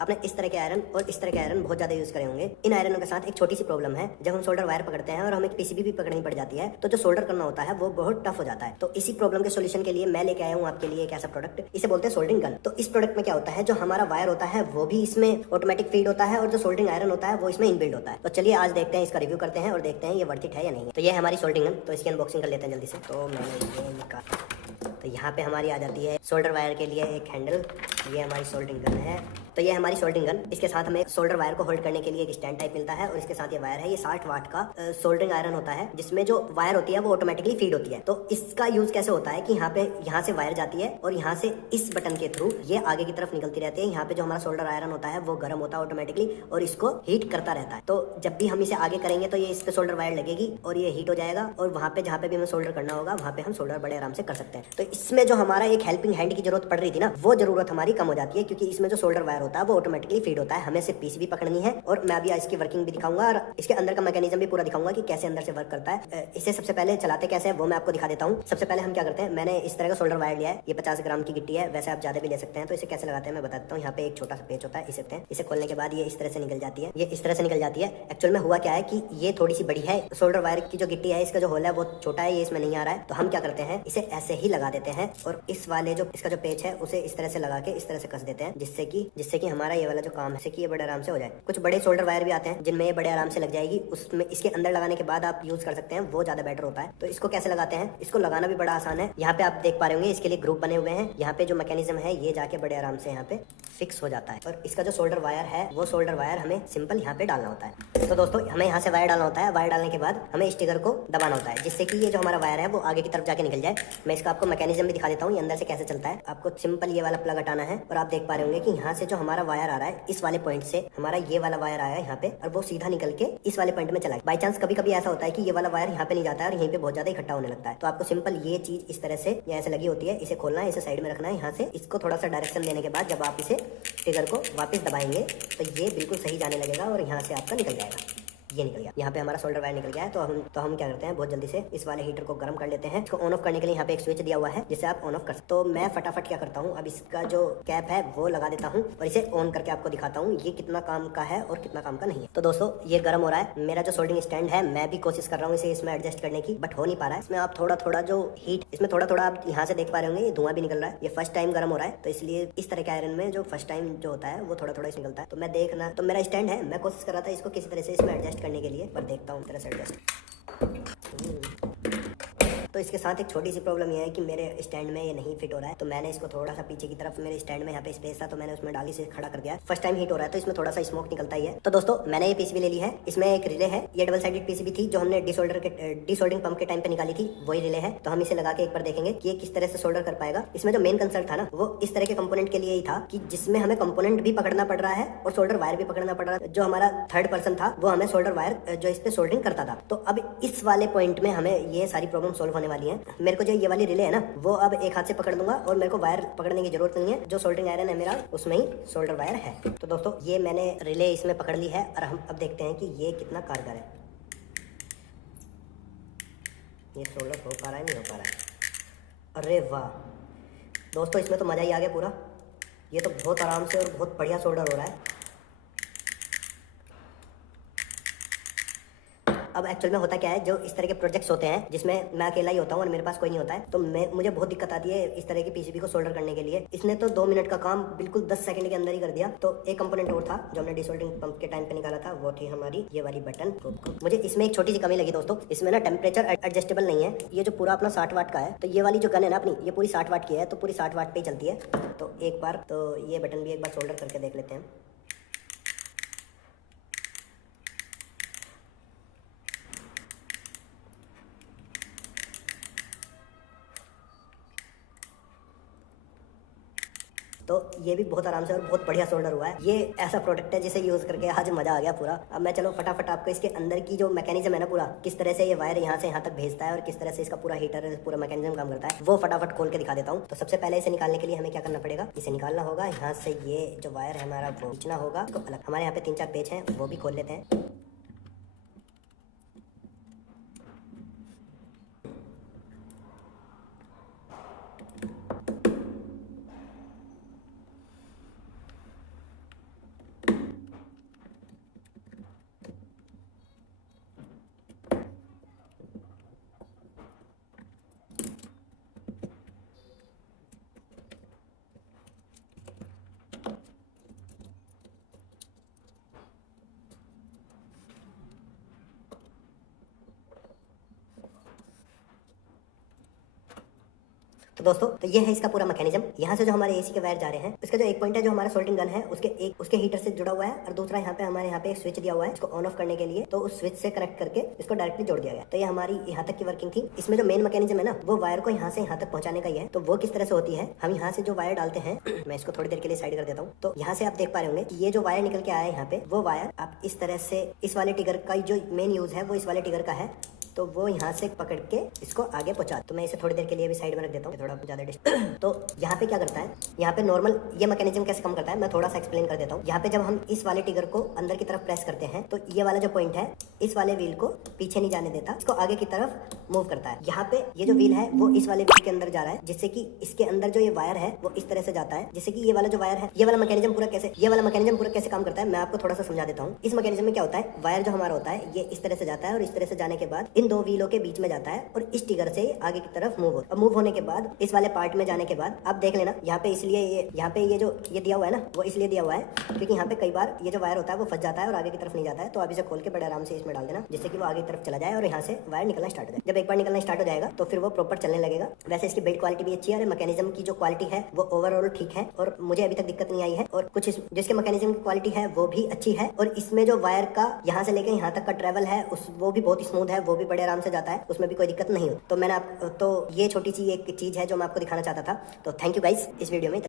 आपने इस तरह के आयरन और इस तरह के आयरन बहुत ज्यादा यूज करे होंगे। इन आयरनों के साथ एक छोटी सी प्रॉब्लम है, जब हम सोल्डर वायर पकड़ते हैं और हमें पीसीबी भी पकड़नी पड़ जाती है तो जो सोल्डर करना होता है वो बहुत टफ हो जाता है। तो इसी प्रॉब्लम के सोल्यूशन के लिए मैं लेके आया हूँ आपके लिए एक ऐसा प्रोडक्ट, इसे बोलते हैं सोल्डरिंग गन। तो इस प्रोडक्ट में क्या होता है, जो हमारा वायर होता है वो भी इसमें ऑटोमेटिक फीड होता है और जो सोल्डरिंग आयरन होता है वो इसमें इनबिल्ड होता है। तो चलिए आज देखते हैं, इसका रिव्यू करते हैं और देखते हैं ये वर्थ इट है या नहीं है। तो ये है हमारी सोल्डरिंग गन, तो इसकी अनबॉक्सिंग कर लेते हैं जल्दी से। तो मैंने ये निकाला, तो यहाँ पे हमारी आ जाती है सोल्डर वायर के लिए एक हैंडल। ये हमारी सोल्डरिंग गन है। तो ये हमारी सोल्डरिंग गन, इसके साथ हमें सोल्डर वायर को होल्ड करने के लिए एक स्टैंड टाइप मिलता है और इसके साथ ये वायर है। ये 60 वाट का सोल्डरिंग आयरन होता है जिसमें जो वायर होती है वो ऑटोमेटिकली फीड होती है। तो इसका यूज कैसे होता है कि यहाँ से वायर जाती है और यहाँ से इस बटन के थ्रू ये आगे की तरफ निकलती रहती है। यहाँ पे जो हमारा सोल्डर आयरन होता है वो गर्म होता है ऑटोमेटिकली और इसको हीट करता रहता है। तो जब भी हम इसे आगे करेंगे तो ये इस पे सोल्डर वायर लगेगी और ये हीट हो जाएगा और वहाँ पे जहाँ पे भी हमें सोल्डर करना होगा वहाँ पे हम सोल्डर बड़े आराम से कर सकते हैं। तो इसमें जो हमारा एक हेल्पिंग हैंड की जरूरत पड़ रही थी ना, वो जरूरत हमारी कम हो जाती है क्योंकि इसमें जो सोल्डर वायर होता है वो ऑटोमेटिकली फीड होता है। हमें सिर्फ पीसीबी पकड़नी है और मैं अभी इसकी वर्किंग भी दिखाऊंगा और इसके अंदर का मैकेनिज्म भी पूरा दिखाऊंगा कि कैसे अंदर से वर्क करता है। इसे सबसे पहले चलाते कैसे है वो मैं आपको दिखा देता हूँ। सबसे पहले हम क्या करते हैं, मैंने इस तरह का सोल्डर वायर लिया है, ये 50 ग्राम की गिट्टी है, वैसे आप ज्यादा भी ले सकते हैं। तो इसे कैसे लगाते हैं मैं बता देता हूँ। यहाँ पे एक छोटा सा पेच होता है, इसे सकते हैं। इसे खोलने के बाद ये इस तरह से निकल जाती है, ये इस तरह से निकल जाती है। एक्चुअल में हुआ क्या है कि ये थोड़ी सी बड़ी है, सोल्डर वायर की जो गिट्टी है इसका जो होल है वो छोटा है, ये इसमें नहीं आ रहा है। तो हम क्या करते हैं, इसे ऐसे ही लगा देते हैं और इस वाले जो इसका जो पेच है उसे इस तरह से लगा के इस तरह से कस देते हैं, जिससे कि हमारा ये वाला जो काम है कि ये बड़े आराम से हो जाए। कुछ बड़े सोल्डर वायर भी आते हैं जिनमें ये बड़े आराम से लग जाएगी, उसमें इसके अंदर लगाने के बाद आप यूज कर सकते हैं, वो ज्यादा बेटर होता है। तो इसको कैसे लगाते हैं, इसको लगाना भी बड़ा आसान है। यहाँ पे आप देख पा रहे होंगे इसके लिए ग्रुप बने हुए हैं। यहाँ पे जो मैकेनिज्म है ये जाके बड़े आराम से यहाँ पे फिक्स हो जाता है और इसका जो सोल्डर वायर है वो सोल्डर वायर हमें सिंपल यहाँ पे डालना होता है। तो दोस्तों हमें यहाँ से वायर डालना होता है, वायर डालने के बाद हमें इस ट्रिगर को दबाना होता है जिससे कि ये जो हमारा वायर है वो आगे की तरफ जाके निकल जाए। मैं इसका आपको मैकेनिज्म भी दिखा देता हूँ, ये अंदर से कैसे चलता है। आपको सिंपल ये वाला प्लग हटाना है और आप देख पा रहे होंगे कि यहाँ से जो हमारा वायर आ रहा है इस वाले पॉइंट से हमारा ये वाला वायर आया यहाँ पे और वो सीधा निकल के इस वाले पॉइंट में चला। बाई चांस कभी कभी ऐसा होता है कि ये वाला वायर यहाँ पे नहीं जाता है और यहीं पे बहुत ज्यादा इकट्ठा होने लगता है। तो आपको सिंपल ये चीज इस तरह से ऐसे लगी होती है, इसे खोलना है, इसे साइड में रखना है। यहाँ से इसको थोड़ा सा डायरेक्शन देने के बाद जब आप इसे ट्रिगर को वापस दबाएंगे तो ये बिल्कुल सही जाने लगेगा और यहाँ से आपका निकल जाएगा। ये निकल गया, यहाँ पे हमारा सोल्डर वायर निकल गया है। तो हम क्या करते हैं, बहुत जल्दी से इस वाले हीटर को गर्म कर लेते हैं। इसको ऑन ऑफ करने के लिए यहाँ पे एक स्विच दिया हुआ है जिससे आप ऑन ऑफ कर सकते। तो मैं फटाफट क्या करता हूँ, अब इसका जो कैप है वो लगा देता हूँ और इसे ऑन करके आपको दिखाता हूँ ये कितना काम का है और कितना काम का नहीं है। तो दोस्तों ये गर्म हो रहा है, मेरा जो सोल्डरिंग स्टैंड है मैं भी कोशिश कर रहा हूँ इसे इसमें एडजस्ट करने की, बट हो नहीं पा रहा है। इसमें आप थोड़ा जो हीट, इसमें थोड़ा आप यहाँ से देख पा रहे होंगे, ये धुआं भी निकल रहा है। ये फर्स्ट टाइम गर्म हो रहा है, तो इसलिए इस तरह के आयरन में जो फर्स्ट टाइम जो होता है वो थोड़ा निकलता है। तो मैं देखना, तो मेरा स्टैंड है, मैं कोशिश कर रहा था इसको किसी तरह से इसमें एडजस्ट करने के लिए, पर देखता हूँ तरह से एडजस्ट। तो इसके साथ एक छोटी सी प्रॉब्लम ये है कि मेरे स्टैंड में ये नहीं फिट हो रहा है। तो मैंने इसको थोड़ा सा पीछे की तरफ, मेरे स्टैंड में यहाँ पे स्पेस था तो मैंने उसमें डाली से खड़ा कर दिया। फर्स्ट टाइम हीट हो रहा है तो इसमें थोड़ा सा स्मोक निकलता ही है। तो दोस्तों मैंने ये पीसीबी ले ली है, इसमें एक रिले है। ये डबल साइडेड पीसीबी थी जो हमने डीसोल्डरिंग पंप के टाइम पे निकाली थी, वही रिले है। तो हम इसे लगा के एक बार देखेंगे कि ये किस तरह से सोल्डर कर पाएगा। इसमें जो मेन कंसर्न था ना वो इस तरह के कंपोनेंट के लिए ही था कि जिसमें हमें कंपोनेंट भी पकड़ना पड़ रहा है और सोल्डर वायर भी पकड़ना पड़ रहा है। जो हमारा थर्ड पर्सन था वो हमें सोल्डर वायर जो इस पे सोल्डरिंग करता था। तो अब इस वाले पॉइंट में हमें ये सारी प्रॉब्लम सोल्व होने वाली है। मेरे को जो ये वाली रिले है ना वो अब एक हाथ से पकड़ दूंगा और मेरे को वायर पकड़ने की जरूरत नहीं है। जो सोल्डरिंग आयरन है मेरा उसमें ही सोल्डर वायर है। तो दोस्तों ये मैंने रिले इसमें पकड़ ली है और हम अब देखते हैं कि ये कितना कारगर है। ये सोल्डर हो पा रहा है, नहीं हो पा रहा है। अरे वाह दोस्तों इसमें तो मजा ही आ गया पूरा। ये तो बहुत आराम से और बहुत बढ़िया सोल्डर हो रहा है। अब एक्चुअल में होता क्या है, जो इस तरह के प्रोजेक्ट्स होते हैं जिसमें मैं अकेला ही होता हूँ और मेरे पास कोई नहीं होता है, तो मुझे बहुत दिक्कत आती है इस तरह की पीसीबी को सोल्डर करने के लिए। इसने तो 2 मिनट का काम बिल्कुल 10 सेकंड के अंदर ही कर दिया। तो एक कंपोनेंट और था जो हमने डिसोल्डरिंग पंप के टाइम पे निकाला था, वो थी हमारी ये वाली बटन। मुझे इसमें एक छोटी सी कमी लगी दोस्तों, इसमें ना टेम्परेचर एडजस्टेबल नहीं है। ये जो पूरा अपना 60 वाट का है, तो ये वाली जो गन है ना अपनी, ये पूरी 60 वाट की है, तो पूरी 60 वाट पे ही चलती है। तो एक बार तो ये बटन भी एक बार सोल्डर करके देख लेते हैं। तो ये भी बहुत आराम से और बहुत बढ़िया सोल्डर हुआ है। ये ऐसा प्रोडक्ट है जिसे यूज करके आज मजा आ गया पूरा। अब मैं चलो फटाफट आपको इसके अंदर की जो मैकेनिज्म है ना पूरा, किस तरह से ये वायर यहाँ से यहाँ तक भेजता है और किस तरह से इसका पूरा हीटर पूरा मैकेनिज्म काम करता है, वो फटाफट खोल के दिखा देता हूँ। तो सबसे पहले इसे निकालने के लिए हमें क्या करना पड़ेगा, इसे निकालना होगा यहाँ से। ये जो वायर है हमारा वो खींचना होगा इसको अलग। हमारे यहाँ पे 3-4 पेच हैं, वो भी खोल लेते हैं। दोस्तों तो ये है इसका पूरा मैकेनिज्म। यहाँ से जो हमारे एसी के वायर जा रहे हैं, इसका जो एक पॉइंट है जो हमारा सोल्डरिंग गन है उसके हीटर से जुड़ा हुआ है, और दूसरा यहाँ पे हमारे यहाँ पे एक स्विच दिया हुआ है इसको ऑन ऑफ करने के लिए, तो उस स्विच से कनेक्ट करके इसको डायरेक्टली जोड़ दिया गया। तो ये हमारी यहाँ तक की वर्किंग थी। इसमें जो मेन मैकेनिज्म है ना, वो वायर को यहाँ से यहाँ तक पहुंचाने का ही है। तो वो किस तरह से होती है, हम यहाँ से जो वायर डालते हैं मैं इसको थोड़ी देर के लिए साइड कर देता हूँ। तो यहाँ से आप देख पा रहे होंगे कि ये जो वायर निकल के आया है यहाँ पे, वो वायर आप इस तरह से इस वाले टिगर का जो मेन यूज है वो इस वाले टिगर का है, तो वो यहाँ से पकड़ के इसको आगे पहुंचा। तो मैं इसे थोड़ी देर के लिए भी साइड में रख देता हूँ, थोड़ा ज्यादा तो यहाँ पे क्या करता है, यहाँ पे नॉर्मल ये मैकेनिज्म कैसे काम करता है मैं थोड़ा सा एक्सप्लेन कर देता हूँ। यहाँ पे जब हम इस वाले टिगर को अंदर की तरफ प्रेस करते हैं, तो ये वाला जो पॉइंट है इस वाले व्हील को पीछे नहीं जाने देता, इसको आगे की तरफ मूव करता है। यहाँ पे ये जो व्हील है वो इस वाले व्हील के अंदर जा रहा है, जिससे कि इसके अंदर जो ये वायर है वो इस तरह से जाता है, जिससे कि ये वाला जो वायर है, ये वाला मैकेनिज्म पूरा कैसे काम करता है मैं आपको थोड़ा सा समझा देता हूँ। इस मैकेनिज्म में क्या होता है, वायर जो हमारा होता है ये इस तरह से जाता है, और इस तरह से जाने के बाद इन दो व्हीलों के बीच में जाता है, और इस टिगर से आगे की तरफ मूव होने के बाद इस वाले पार्ट में जाने के बाद आप देख लेना, यहाँ पे इसलिए यहाँ पे ये जो ये दिया हुआ है ना, वो इसलिए दिया हुआ है क्योंकि यहाँ पे कई बार ये जो वायर होता है वो फंस जाता है और आगे की तरफ नहीं जाता है। तो आप इसे खोल के बड़े आराम से इसमें डाल देना, जिससे कि वो आगे की तरफ चला जाए और यहाँ से वायर निकलना स्टार्ट हो जाए। जब एक बार निकलना स्टार्ट हो जाएगा तो फिर वो प्रॉपर चलने लगेगा। वैसे इसकी बिल्ड क्वालिटी भी अच्छी है, और मैकेनिज्म की जो क्वालिटी है वो ओवरऑल ठीक है, और मुझे अभी तक दिक्कत नहीं आई है। और कुछ जिसके मैकेनिज्म की क्वालिटी है वो भी अच्छी है, और इसमें जो वायर का यहाँ से लेकर यहाँ तक का ट्रेवल है वो भी बहुत स्मूथ है, वो भी बड़े आराम से जाता है, उसमें भी कोई दिक्कत नहीं हो। तो मैंने तो ये छोटी सी एक चीज है जो मैं आपको दिखाना चाहता था। तो थैंक यू गाइस इस वीडियो में।